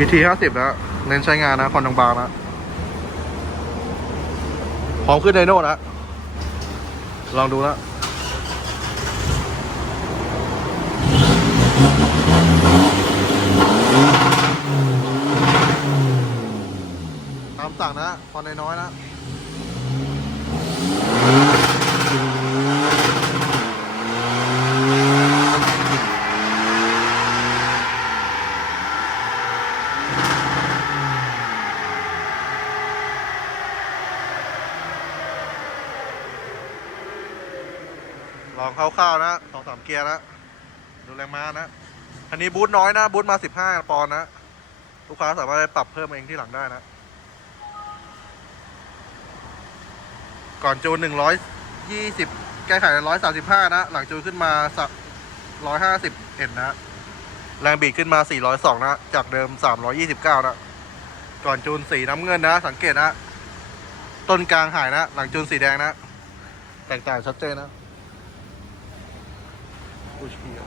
พีทีห้าสิบแล้วเน้นใช้งานนะคอนบางๆนะพร้อมขึ้นไดโน่นะลองดูนะตามสั่งนะคอนน้อยๆนะ ลองคร่าวๆนะสองสามเกียร์นะดูแรงม้านะอันนี้บูทน้อยนะบูทมาสิบห้าปอนด์นะลูกค้าสามารถปรับเพิ่มเองที่หลังได้นะ ก่อนจูนหนึ่งร้อยยี่สิบแก้ไขร้อยสามสิบห้านะ หลังจูนขึ้นมาสักร้อยห้าสิบเอ็ดนะ แรงบีดขึ้นมาสี่ร้อยสองนะ จากเดิมสามร้อยี่สิบเก้านะ ก่อนจูนสีน้ำเงินนะ สังเกตนะ ต้นกลางหายนะ หลังจูนสีแดงนะ แตกต่างชัดเจนนะ 갖고 싶은 게